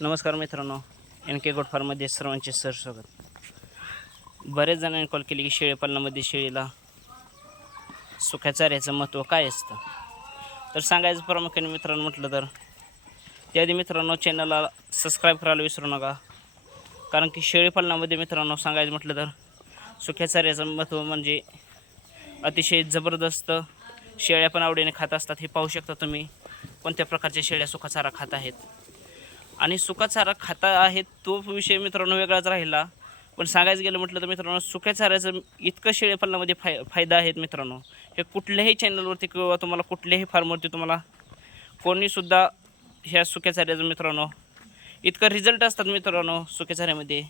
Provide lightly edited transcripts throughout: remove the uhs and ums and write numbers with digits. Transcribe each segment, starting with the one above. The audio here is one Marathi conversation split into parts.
नमस्कार मित्रांनो, एन के गोट फार्ममध्ये सर्वांचे स्वागत. बरेच जणांनी कॉल केली की शेळीपालनामध्ये शेळीला सुक्या चाऱ्याचं महत्त्व काय असतं. तर सांगायचं प्रामुख्याने मित्रांनो म्हटलं तर त्याआधी मित्रांनो चॅनलला सबस्क्राईब करायला विसरू नका. कारण की शेळीपालनामध्ये मित्रांनो सांगायचं म्हटलं तर सुक्या चाऱ्याचं महत्त्व म्हणजे अतिशय जबरदस्त. शेळ्या पण आवडीने खात असतात. हे पाहू शकता तुम्ही कोणत्या प्रकारच्या शेळ्या सुका चारा खात आहेत. आणि सुका चारा खाता आहेत तो विषय मित्रांनो वेगळाच राहिला. पण सांगायचं गेलं म्हटलं तर मित्रांनो सुक्या चाऱ्याचं इतकं शेळीपालनामध्ये फायदा आहेत मित्रांनो. हे कुठल्याही चॅनलवरती किंवा तुम्हाला कुठल्याही फार्मवरती तुम्हाला कोणीसुद्धा ह्या सुक्या चाऱ्याचं मित्रांनो इतकं रिझल्ट असतात मित्रांनो सुक्या चाऱ्यामध्ये.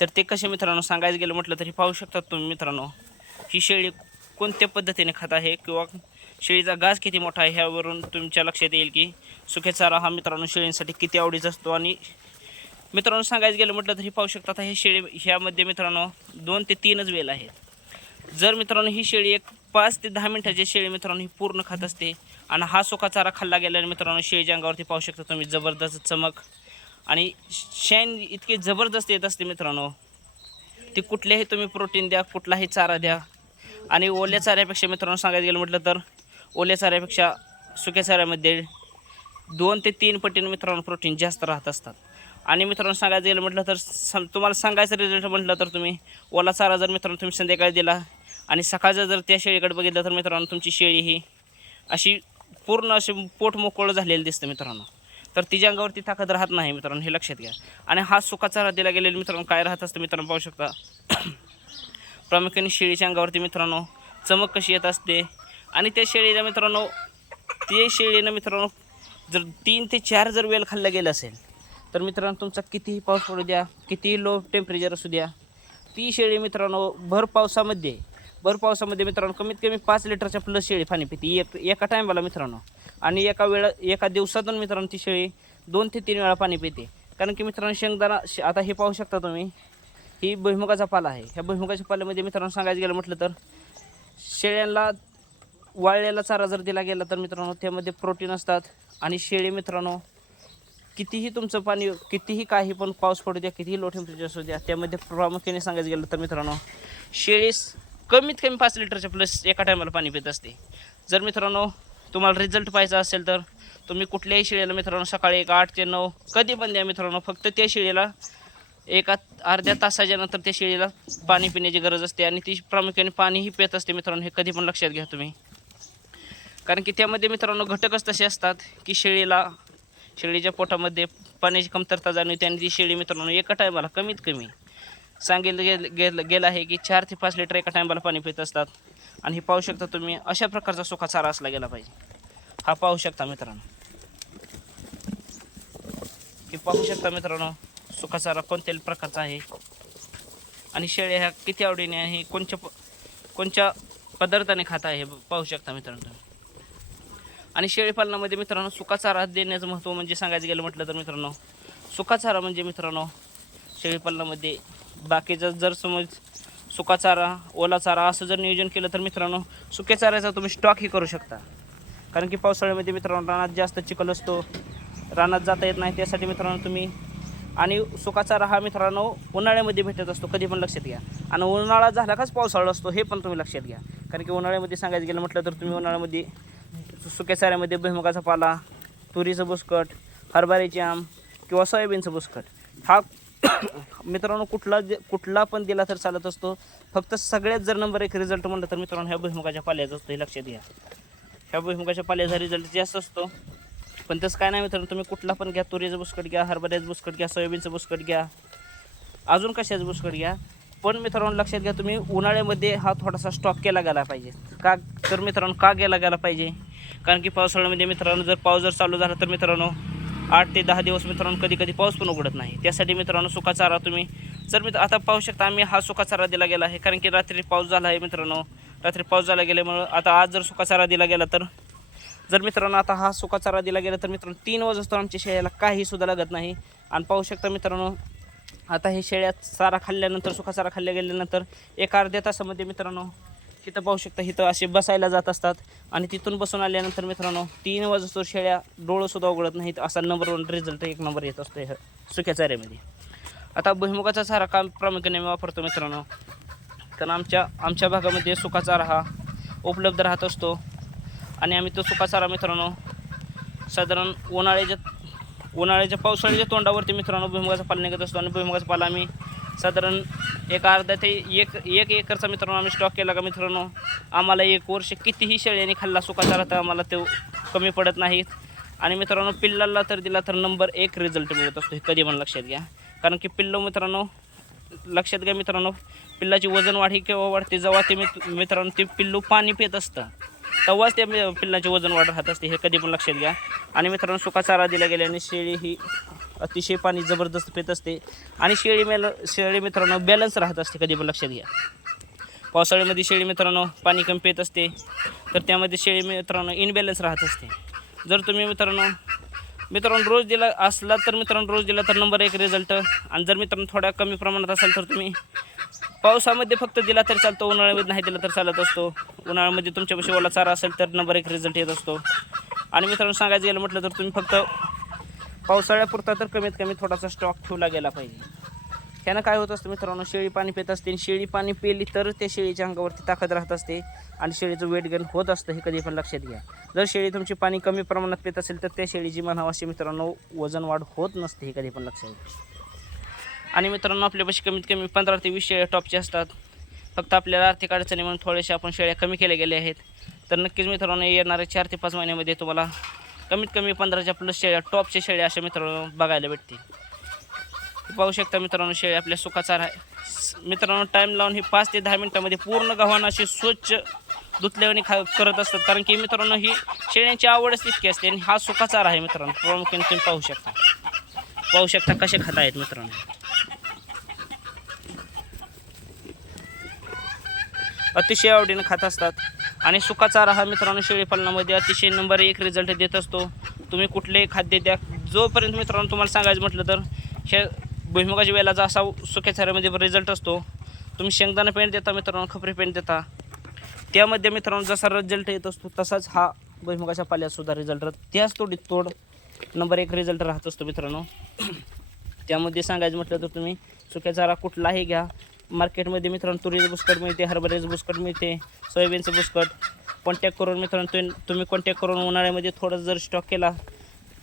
तर ते कसे मित्रांनो सांगायचं गेलं म्हटलं तरी पाहू शकतात तुम्ही मित्रांनो ही शेळी कोणत्या पद्धतीने खात आहे किंवा शेळीचा घास किती मोठा आहे ह्यावरून तुमच्या लक्षात येईल की सुक्या चारा हा मित्रांनो शेळींसाठी किती आवडीचा असतो. आणि मित्रांनो सांगायचं गेलं म्हटलं तरी पाहू शकता हे शेळी ह्यामध्ये मित्रांनो 2 ते 3च वेल आहेत. जर मित्रांनो ही शेळी एक 5 ते 10 मिनिटाची शेळी मित्रांनो ही पूर्ण खात असते. आणि हा सुका चारा खाल्ला गेल्याने मित्रांनो शेळीच्या अंगावरती पाहू शकता तुम्ही जबरदस्त चमक आणि शाईन इतकी जबरदस्त येत असते मित्रांनो. ती कुठल्याही तुम्ही प्रोटीन द्या, कुठलाही चारा द्या. आणि ओल्या चाऱ्यापेक्षा मित्रांनो सांगायचं गेलं म्हटलं तर ओल्या चाऱ्यापेक्षा सुक्या चाऱ्यामध्ये 2 ते 3 पटीने मित्रांनो प्रोटीन जास्त राहत असतात. आणि मित्रांनो सांगायचं गेलं म्हटलं तर तुम्हाला सांगायचं रिझल्ट म्हटलं तर तुम्ही ओला चारा जर मित्रांनो तुम्ही संध्याकाळी दिला आणि सकाळचं जर त्या शेळीकडे बघितलं तर मित्रांनो तुमची शेळी ही अशी पूर्ण अशी पोट मोकळं झालेलं दिसतं मित्रांनो. तर तिच्या अंगावरती ताकद राहत नाही मित्रांनो, हे लक्षात घ्या. आणि हा सुका चारा दिला गेलेला मित्रांनो काय राहत असतं मित्रांनो पाहू शकता प्रामुख्याने शेळीच्या अंगावरती मित्रांनो चमक कशी येत असते. आणि त्या शेळीला मित्रांनो शेळीनं मित्रांनो जर 3 ते 4 जर वेल खाल्लं गेलं असेल तर मित्रांनो तुमचा कितीही पाऊस पडू द्या, कितीही लो टेम्परेचर असू द्या, ती शेळी मित्रांनो भर पावसामध्ये मित्रांनो कमीत कमी 5 लिटरच्या प्लस शेळी पाणी पिते एका टायमाला मित्रांनो. आणि एका दिवसातून मित्रांनो ती शेळी 2 ते 3 वेळा पाणी पिते. कारण की मित्रांनो शेंगदाणा आता हे पाहू शकता तुम्ही ही भुईमुगाचा पाला आहे. ह्या भुईमुगाच्या पाल्यामध्ये मित्रांनो सांगायचं गेलं म्हटलं तर शेळ्यांना वाळलेला चारा जर दिला गेला तर मित्रांनो त्यामध्ये प्रोटीन असतात. आणि शेळी मित्रांनो कितीही तुमचं पाणी कितीही काही पण पाऊस पडू द्या, कितीही लो टेम्परेचर असू द्या, त्यामध्ये प्रामुख्याने सांगायचं गेलं तर मित्रांनो शेळी कमीत कमी 5 लिटरच्या प्लस एका टायमाला पाणी पित असते. जर मित्रांनो तुम्हाला रिझल्ट पाहायचा असेल तर तुम्ही कुठल्याही शेळीला मित्रांनो सकाळी 8 ते 9 कधी पण द्या मित्रांनो. फक्त त्या शेळीला अर्ध्या तासाच्या नंतर त्या शेळीला पाणी पिण्याची गरज असते. आणि ती प्रामुख्याने पाणीही पित असते मित्रांनो, हे कधी पण लक्षात घ्या तुम्ही. कारण की त्यामध्ये मित्रांनो घटकच तसे असतात की शेळीच्या पोटामध्ये पाण्याची कमतरता जाणवते. आणि ती शेळी मित्रांनो एका टायमाला कमीत कमी सांगितलं गेलं आहे की 4 ते 5 लिटर एका टायमाला पाणी पित असतात. आणि हे पाहू शकता तुम्ही अशा प्रकारचा सुका चारा असला गेला पाहिजे. हा पाहू शकता मित्रांनो, हे पाहू शकता मित्रांनो सुका चारा कोणत्या प्रकारचा आहे. आणि शेळ्या ह्या किती आवडीने आहे कोणत्या पदार्थाने खात आहे पाहू शकता मित्रांनो. आणि शेळीपालनामध्ये मित्रांनो सुका चारा देण्याचं महत्त्व म्हणजे सांगायचं गेलं म्हटलं तर मित्रांनो सुका चारा म्हणजे मित्रांनो शेळीपालनामध्ये बाकीचं जर समज सुका चारा ओला चारा असं जर नियोजन केलं तर मित्रांनो सुक्या चाऱ्याचा तुम्ही स्टॉकही करू शकता. कारण की पावसाळ्यामध्ये मित्रांनो रानात जास्त चिखल असतो, रानात जाता येत नाही. त्यासाठी मित्रांनो तुम्ही आणि सुका चारा हा मित्रांनो उन्हाळ्यामध्ये भेटत असतो, कधी पण लक्षात घ्या. आणि उन्हाळा झाला काच पावसाळा असतो हे पण तुम्ही लक्षात घ्या. कारण की उन्हाळ्यामध्ये सांगायचं गेलं म्हटलं तर तुम्ही उन्हाळ्यामध्ये सुक्या चाऱ्यामध्ये भुईमुगाचा पाला, तुरीचं बुसकट, हरभऱ्याची आम किंवा सोयाबीनचं बुसकट हा मित्रांनो कुठला पण दिला तर चालत असतो. फक्त सगळ्यात जर नंबर 1 रिझल्ट म्हणलं तर मित्रांनो ह्या भुईमुगाच्या पाल्याचा असतो, हे लक्षात घ्या. ह्या भुईमुगाच्या पाल्याचा रिझल्ट जास्त असतो. पण तसं काय नाही मित्रांनो, तुम्ही कुठला पण घ्या, तुरीचं बुसकट घ्या, हरभऱ्याचं बुसकट घ्या, सोयाबीनचं बुसकट घ्या, अजून कशाचं बुसकट घ्या. पण मित्रांनो लक्षात घ्या तुम्ही उन्हाळ्यामध्ये हा थोडासा स्टॉक केला गेला पाहिजे. का तर मित्रांनो का गेला पाहिजे, कारण की पावसाळ्यामध्ये मित्रांनो जर पाऊस जर चालू झाला तर मित्रांनो 8 ते 10 दिवस मित्रांनो कधी पाऊस पण उघडत नाही. त्यासाठी मित्रांनो सुका चारा तुम्ही जर आता पाहू शकता आम्ही हा सुका चारा दिला गेला आहे. कारण की रात्री पाऊस झाला आहे मित्रांनो, रात्री पाऊस झाला गेल्यामुळं आता आज जर सुका चारा दिला गेला तर जर मित्रांनो आता हा सुका चारा दिला गेला तर मित्रांनो 3 वाजता आमच्या शेळ्याला काही सुद्धा लागत नाही. आणि पाहू शकता मित्रांनो आता हे शेळ्या चारा खाल्ल्यानंतर सुका चारा खाल्ल्या गेल्यानंतर 1 अर्ध्या तासामध्ये मित्रांनो तिथं पाहू शकता, इथं असे बसायला जात असतात आणि तिथून बसून आल्यानंतर मित्रांनो 3 वाजता शेळ्या डोळंसुद्धा उघडत नाहीत. असा नंबर 1 रिझल्ट 1 नंबर येत असतो ह्या सुक्या चाऱ्यामध्ये. आता भुईमुगाचा चारा का प्रामुख्याने मी वापरतो मित्रांनो, तर आमच्या भागामध्ये सुका चारा हा उपलब्ध राहत असतो आणि आम्ही तो सुका चारा मित्रांनो साधारण उन्हाळ्याच्या पावसाळ्याच्या तोंडावरती मित्रांनो भुईमुगाचा पाला निघत असतो आणि भुईमुगाचा पाला आम्ही साधारण एक अर्धा ते एक एकरचा मित्रांनो आम्ही स्टॉक केला का मित्रांनो आम्हाला 1 वर्ष कितीही शेळ्यांनी खाल्ला सुका चारा तर आम्हाला तो कमी पडत नाहीत. आणि मित्रांनो पिल्लाला तर दिला तर नंबर 1 रिझल्ट मिळत असतो, हे कधी पण लक्षात घ्या. कारण की पिल्लं मित्रांनो लक्षात घ्या मित्रांनो, पिल्लाची वजन वाढ ही केव्हा वाढते, जेव्हा ते मित्रांनो ते पिल्लू पाणी पित असतं तेव्हाच त्या पिल्लाचे वजन वाढ राहत असते, हे कधी पण लक्षात घ्या. आणि मित्रांनो सुका चारा दिला गेल्याने शेळी ही अतिशय पाणी जबरदस्त पित असते आणि शेळी मित्रांनो बॅलन्स राहत असते, कधी पण लक्षात घ्या. पावसाळ्यामध्ये शेळी मित्रांनो पाणी कमी पित असते तर त्यामध्ये शेळी मित्रांनो इनबॅलन्स राहत असते. जर तुम्ही मित्रांनो रोज दिला असला तर मित्रांनो रोज दिला तर नंबर 1 रिझल्ट. आणि जर मित्रांनो थोड्या कमी प्रमाणात असाल तर तुम्ही पावसामध्ये फक्त दिला तरी चालतो, उन्हाळ्यामध्ये नाही दिला तर चालत असतो. उन्हाळ्यामध्ये तुमच्यापाशी ओला चारा असेल तर नंबर 1 रिझल्ट येत असतो. आणि मित्रांनो सांगायचं गेलं म्हटलं तर तुम्ही फक्त पावसाळ्यापुरता तर कमीत कमी थोडासा स्टॉक ठेवला गेला पाहिजे. त्यानं काय होत असतं मित्रांनो, शेळी पाणी पित असते आणि शेळी पाणी पिली तर त्या शेळीच्या अंगावरती ताकद राहत असते आणि शेळीचं वेट गेन होत असतं, हे कधी पण लक्षात घ्या. जर शेळी तुमची पाणी कमी प्रमाणात पित असेल तर त्या शेळीची म्हणावं अशी मित्रांनो वजन वाढ होत नसते, हे कधी पण लक्षात घ्या. आणि मित्रांनो आपल्यापाशी कमीत कमी 15 ते 20 शेळ्या टॉपचे असतात. फक्त आपल्याला आर्थिक अडचणी म्हणून थोडेसे आपण शेळ्या कमी केल्या गेल्या आहेत. तर नक्कीच मित्रांनो येणाऱ्या 4 ते 5 महिन्यामध्ये तुम्हाला कमीत कमी 15च्या प्लस शेळ्या टॉपच्या शेळ्या अशा मित्रांनो बघायला भेटतील. पाहू शकता मित्रांनो शेळ्या आपल्या सुका चारा आहे मित्रांनो. टाईम लावून ही 5 ते 10 मिनिटांमध्ये पूर्ण गव्हाण अशी स्वच्छ धुतल्याने करत असतात, कारण की मित्रांनो ही शेळ्यांची आवडच तितकी असते. आणि हा सुका चारा आहे मित्रांनो, प्रामुख्याने तुम्ही पाहू शकता कसे खात आहेत मित्रांनो. अतिशय आवडीने खात असतात. आणि सुका चारा हा मित्रांनो शेळी पालनामध्ये अतिशय नंबर 1 रिझल्ट देत असतो. तुम्ही कुठलेही खाद्य द्या, जोपर्यंत मित्रांनो तुम्हाला सांगायचं म्हटलं तर हे भुईमुगाच्या वेलाचा असा सुक्या चाऱ्यामध्ये रिझल्ट असतो. तुम्ही शेंगदाणा पेंट देता मित्रांनो, खपरी पेंट देता, त्यामध्ये मित्रांनो जसा रिझल्ट येत असतो तसाच हा भुईमुगाच्या पाल्यातसुद्धा रिझल्ट त्याच तोड नंबर 1 रिझल्ट राहत असतो मित्रांनो. त्यामध्ये सांगायचं म्हटलं तर तुम्ही सुक्या चारा कुठलाही घ्या, मार्केटमध्ये मित्रांनो तुरीचं बुस्कट मिळते, हरभऱ्याचं बुस्कट मिळते, सोयाबीनचं बुस्कट. कॉन्टॅक्ट करून मित्रांनो तुम्ही कॉन्टॅक्ट करून उन्हाळ्यामध्ये थोडंसं जर स्टॉक केला,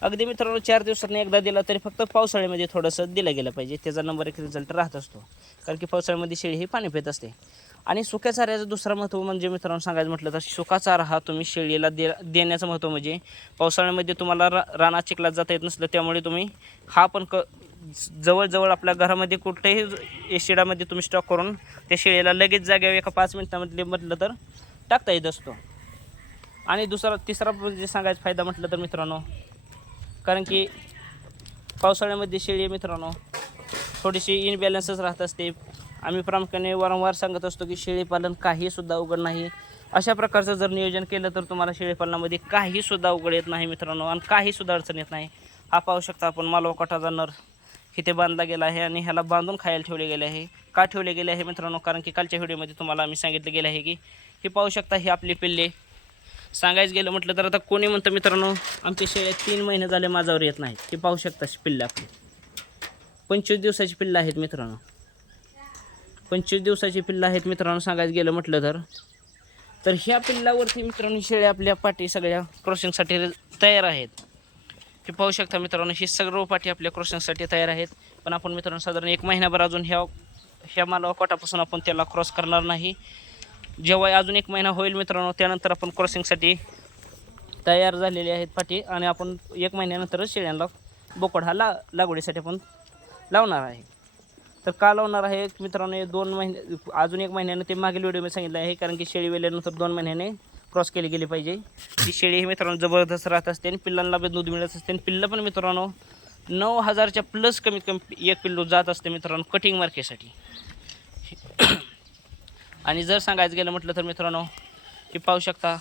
अगदी मित्रांनो 4 दिवसांनी एकदा दिला तरी फक्त पावसाळ्यामध्ये थोडंसं दिलं गेलं पाहिजे, त्याचा नंबर 1 रिझल्ट राहत असतो. कारण की पावसाळ्यामध्ये शेळी ही पाणी पित असते. आणि सुक्या चाऱ्याचं दुसरं महत्त्व म्हणजे मित्रांनो सांगायचं म्हटलं तर सुका चारा हा तुम्ही शेळीला देण्याचं महत्त्व म्हणजे पावसाळ्यामध्ये तुम्हाला रानात चिखलात जाता येत नसलं, त्यामुळे तुम्ही हा पण जवळजवळ आपल्या घरामध्ये कुठेही शेडामध्ये तुम्ही स्टॉक करून त्या शेळीला लगेच जाग्यावर एका 5 मिनिटामध्ये म्हटलं तर टाकता येत असतो. आणि तिसरा जे सांगायचा फायदा म्हटलं तर मित्रांनो, कारण की पावसाळ्यामध्ये शेळी मित्रांनो थोडीशी इनबॅलन्सच राहत असते. आम्ही प्रामुख्याने वारंवार सांगत असतो की शेळीपालन काहीसुद्धा अवघड नाही. अशा प्रकारचं जर नियोजन केलं तर तुम्हाला शेळीपालनामध्ये काहीसुद्धा अवघड येत नाही मित्रांनो, आणि काहीसुद्धा अडचण येत नाही. हा पाहू शकता आपण मालवा कटाचा नर इथे बांधला गेला आहे आणि ह्याला बांधून खायला ठेवले गेले आहे. का ठेवले गेले आहे मित्रांनो, कारण की कालच्या व्हिडिओमध्ये तुम्हाला आम्ही सांगितलं गेलं आहे की हे पाहू शकता ही आपली पिल्ले. सांगायचं गेलं म्हटलं तर आता कोणी म्हणतं मित्रांनो आमच्या शेळ्या 3 महिने झाले माझ्यावर येत नाहीत. हे पाहू शकता पिल्ले आपली 25 दिवसाची पिल्लं आहेत मित्रांनो, 25 दिवसाची पिल्लं आहेत मित्रांनो. सांगायचं गेलं म्हटलं तर ह्या पिल्लावरती मित्रांनो शेळ्या आपल्या पाठी सगळ्या क्रॉसिंगसाठी तयार आहेत. हे पाहू शकता मित्रांनो ही सर्व पाठी आपल्या क्रॉसिंगसाठी तयार आहेत. पण आपण मित्रांनो साधारण 1 महिनाभर अजून ह्या मालवा कोटापासून आपण त्याला क्रॉस करणार नाही. जेव्हा अजून 1 महिना होईल मित्रांनो त्यानंतर आपण क्रॉसिंगसाठी तयार झालेले आहेत पाठी, आणि आपण 1 महिन्यानंतरच शेळ्यांना बोकड हा लागवडीसाठी आपण लावणार आहे. तर का लावणार आहे मित्रांनो, 2 महिने अजून 1 महिन्यानं ते मागील व्हिडिओमध्ये सांगितलं आहे, कारण की शेळी वेल्यानंतर 2 महिन्याने क्रॉस केली गेली पाहिजे. ती शेळी ही मित्रांनो जबरदस्त राहत असते आणि पिल्लांना बी दूध मिळत असते. आणि पिल्लं पण मित्रांनो 9,000च्या प्लस कमीत कमी एक पिल्लू जात असते मित्रांनो कटिंग मार्केटसाठी. आणि जर सांगायचं गेलं म्हटलं तर मित्रांनो हे पाहू शकता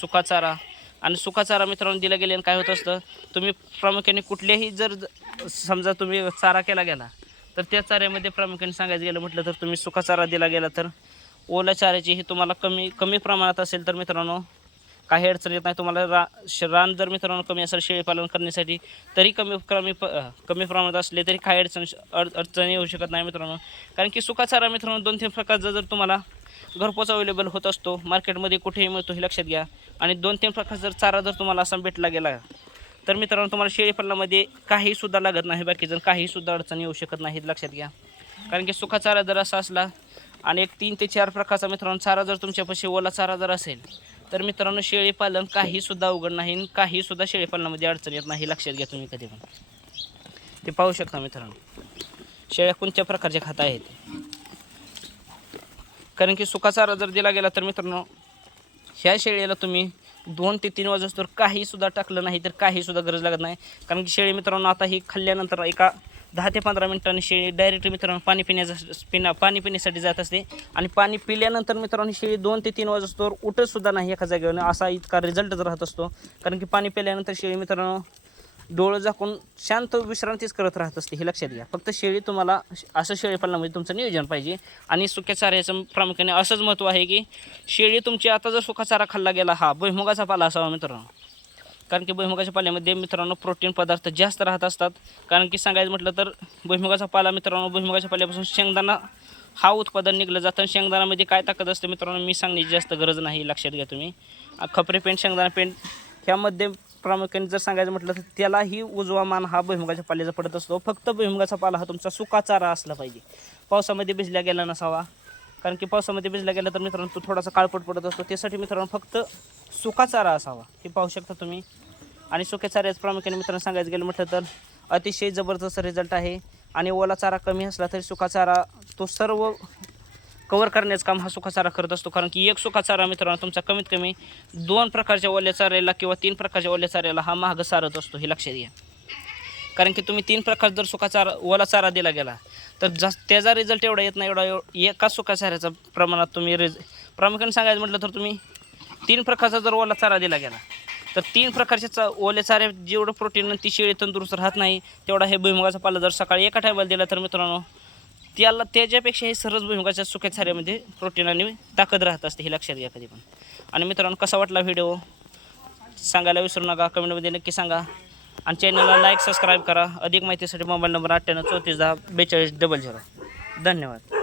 सुका चारा. आणि सुका चारा मित्रांनो दिला गेल्याने काय होत असतं, तुम्ही प्रामुख्याने कुठल्याही जर समजा तुम्ही चारा केला गेला तर त्या चाऱ्यामध्ये प्रामुख्याने सांगायचं गेलं म्हटलं तर तुम्ही सुका चारा दिला गेला तर ओल्या चाऱ्याची ही तुम्हाला कमी कमी प्रमाणात असेल तर मित्रांनो काही अडचण येत नाही तुम्हाला. रान जर मित्रांनो कमी असेल शेळीपालन करण्यासाठी तरी कमी प्रमाणात असले तरी काही अडचण येऊ शकत नाही मित्रांनो. कारण की सुका चारा मित्रांनो 2-3 प्रकारचा जर तुम्हाला घरपोच अवेलेबल होत असतो, मार्केटमध्ये कुठेही मिळतो हे लक्षात घ्या. आणि 2-3 प्रकारचा जर चारा जर तुम्हाला असा भेटला गेला तर मित्रांनो तुम्हाला शेळीपालनामध्ये काहीसुद्धा लागत नाही, बाकीचं काहीसुद्धा अडचण येऊ शकत नाही हे लक्षात घ्या. कारण की सुका चारा जर असा असला आणि एक 3 ते 4 प्रकारचा मित्रांनो चारा जर तुमच्यापाशी ओला चारा जर असेल तर मित्रांनो शेळीपालन काहीसुद्धा अवघड नाही, काहीसुद्धा शेळीपालनामध्ये अडचण येत नाही लक्षात घ्या तुम्ही कधी पण. ते पाहू शकता मित्रांनो शेळ्या कोणत्या प्रकारच्या खात आहेत. कारण की सुका चारा जर दिला गेला तर मित्रांनो ह्या शेळीला तुम्ही 2 ते 3 वाजता काहीसुद्धा टाकलं नाही तर काहीसुद्धा गरज लागत नाही. कारण की शेळी मित्रांनो आता ही खाल्ल्यानंतर एका 10 ते 15 मिनिटांनी शेळी डायरेक्ट मित्रांनो पाणी पिण्यासाठी जात असते. आणि पाणी पिल्यानंतर मित्रांनो शेळी 2 ते 3 वाजता उठतसुद्धा नाही एका जागेवर, असा इतका रिझल्टच राहत असतो. कारण की पाणी पिल्यानंतर शेळी मित्रांनो डोळं झाकून शांत विश्रांतीच करत राहत असते हे लक्षात घ्या. फक्त शेळी तुम्हाला असं शेळीपालनामध्ये तुमचं नियोजन पाहिजे. आणि सुक्या चाऱ्याचं प्रामुख्याने असंच महत्त्व आहे की शेळी तुमची आता जर सुका चारा खाल्ला गेला हा भुईमुगाचा पाला असावा मित्रांनो. कारण की भुईमुगाच्या पाल्यामध्ये मित्रांनो प्रोटीन पदार्थ जास्त राहत असतात. कारण की सांगायचं म्हटलं तर भुईमुगाचा पाला मित्रांनो भुईमुगाच्या पाल्यापासून शेंगदाणा हा उत्पादन निघलं जातं. आणि शेंगदाण्यामध्ये काय ताकद असते मित्रांनो मी सांगण्याची जास्त गरज नाही लक्षात घ्या तुम्ही. खपरे पेंट शेंगदाणा पेंट ह्यामध्ये प्रामुख्याने जर सांगायचं म्हटलं तर त्यालाही उजवा मान हा भुईमुगाच्या पाल्याचा पडत असतो. फक्त भुईमुगाचा पाला हा तुमचा सुका चारा असला पाहिजे, पावसामध्ये भिजला गेला नसावा. कारण की पावसामध्ये भिजला गेला तर मित्रांनो तो थोडासा काळपट पडत असतो. त्यासाठी मित्रांनो फक्त सुका चारा असावा हे पाहू शकता तुम्ही. आणि सुक्या चाऱ्याचं प्रामुख्याने मित्रांनो सांगायचं गेलं म्हटलं तर अतिशय जबरदस्त रिझल्ट आहे. आणि ओला चारा कमी असला तरी सुका चारा तो सर्व कवर करण्याचं काम हा सुका चारा करत असतो. कारण की एक सुका चारा मित्रांनो तुमचा कमीत कमी 2 प्रकारच्या ओल्या चाऱ्याला किंवा 3 प्रकारच्या ओल्या चाऱ्याला हा महाग सारत असतो हे लक्षात घ्या. कारण की तुम्ही 3 प्रकार जर सुका चारा ओला चारा दिला गेला तर त्याचा रिझल्ट एवढा येत नाही एवढा एका सुका चाऱ्याचा प्रमाणात तुम्ही प्रामुख्याने सांगायचं म्हटलं तर तुम्ही 3 प्रकारचा जर ओला चारा दिला गेला तर 3 प्रकारच्या ओल्या चाऱ्यात जेवढं प्रोटीन ती शेळी तंदुरुस्त राहत नाही तेवढा हे भुईमुगाचा पाला जर सकाळी एका टायमाला दिला तर मित्रांनो त्याच्यापेक्षा हे सरस भुईमुगाच्या सुक्या चाऱ्यामध्ये प्रोटीन आणि ताकद राहत असते हे लक्षात घ्या कधी पण. आणि मित्रांनो कसा वाटला व्हिडिओ सांगायला विसरू नका, कमेंटमध्ये नक्की सांगा. आणि चॅनलला लाईक सबस्क्राईब करा. अधिक माहितीसाठी मोबाईल नंबर 98 34 10 42 00. धन्यवाद.